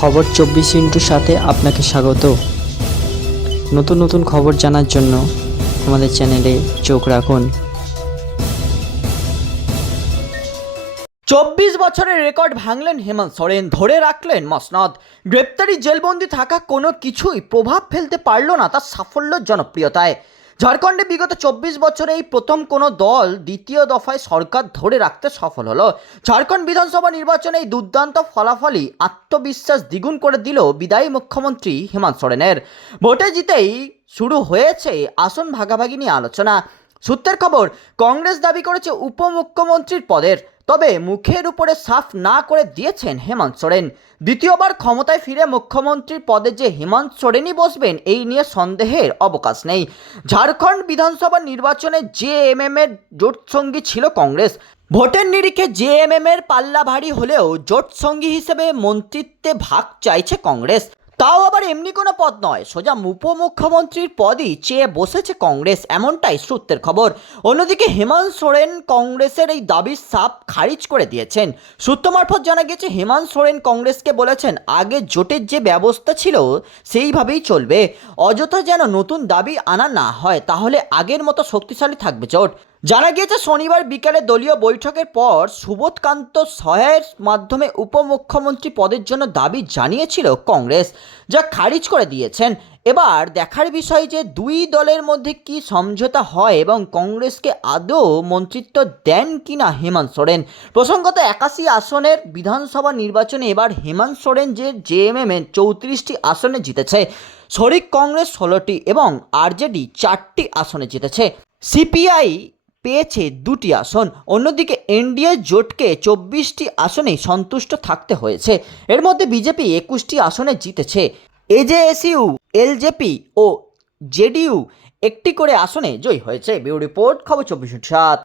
খবর চব্বিশ ইন্টুর সাথে আপনাকে স্বাগত। নতুন নতুন খবর জানার জন্য আমাদের চ্যানেলে চোখ রাখুন। চব্বিশ বছরের রেকর্ড ভাঙলেন হেমন্ত সোরেন, ধরে রাখলেন মসনদ। গ্রেপ্তারি জেলবন্দি থাকা কোনো কিছুই প্রভাব ফেলতে পারল না তার সাফল্য জনপ্রিয়তায়। ঝাড়খণ্ডে বিগত চব্বিশ বছরে এই প্রথম কোনো দল দ্বিতীয় দফায় সরকার ধরে রাখতে সফল হলো। ঝাড়খণ্ড বিধানসভা নির্বাচনে এই দুর্দান্ত ফলাফলই আত্মবিশ্বাস দ্বিগুণ করে দিল বিদায়ী মুখ্যমন্ত্রী হেমন্ত সোরেনের। ভোটে জিতেই শুরু হয়েছে আসন ভাগাভাগি নিয়ে আলোচনা। সূত্রের খবর, কংগ্রেস দাবি করেছে উপমুখ্যমন্ত্রীর পদের। তবে মুখের উপরে সাফ না করে দিয়েছেন হেমন্ত সোরেন। দ্বিতীয়বার ক্ষমতায় ফিরে মুখ্যমন্ত্রীর পদে যে হেমন্ত সোরেনই বসবেন, এই নিয়ে সন্দেহের অবকাশ নেই। ঝাড়খণ্ড বিধানসভা নির্বাচনে জেএমএম এর জোটসঙ্গী ছিল কংগ্রেস। ভোটের নিরিখে জেএমএম এর পাল্লা ভারী হলেও জোটসঙ্গী হিসেবে মন্ত্রিত্বে ভাগ চাইছে কংগ্রেস। তাও আবার এমনি কোনো পদ নয়। সোজা উপমুখ্যমন্ত্রীর পদই চেয়ে বসেছে কংগ্রেস, এমনটাই সূত্রের খবর। অন্যদিকে হেমন্ত সোরেন কংগ্রেসের এই দাবির সাপ খারিজ করে দিয়েছেন। সূত্র মারফত জানা গেছে, হেমন্ত সোরেন কংগ্রেসকে বলেছেন, আগে জোটের যে ব্যবস্থা ছিল, সেইভাবেই চলবে। অযথা যেন নতুন দাবি আনা না হয়, তাহলে আগের মতো শক্তিশালী থাকবে জোট। জানা গিয়েছে, শনিবার বিকালে দলীয় বৈঠকের পর সুবোধকান্ত সহায়ের মাধ্যমে উপমুখ্যমন্ত্রী পদের জন্য দাবি জানিয়েছিল কংগ্রেস, যা খারিজ করে দিয়েছেন। এবার দেখার বিষয় যে, দুই দলের মধ্যে কি সমঝোতা হয় এবং কংগ্রেসকে আদৌ মন্ত্রিত্ব দেন কি না হেমন্ত সোরেন? প্রসঙ্গত, একাশি আসনের বিধানসভা নির্বাচনে এবার হেমন্ত সোরেন যে জেএমএম চৌত্রিশটি আসনে জিতেছে, শরিক কংগ্রেস ষোলোটি এবং আরজেডি চারটি আসনে জিতেছে। সিপিআই পেয়েছে দুটি আসন। অন্যদিকে এনডিএ জোটকে চব্বিশটি আসনে সন্তুষ্ট থাকতে হয়েছে। এর মধ্যে বিজেপি একুশটি আসনে জিতেছে। এজেএসইউ, এলজেপি ও জেডিইউ একটি করে আসনে জয়ী হয়েছে। বিউ রিপোর্ট, খবর চব্বিশ সাত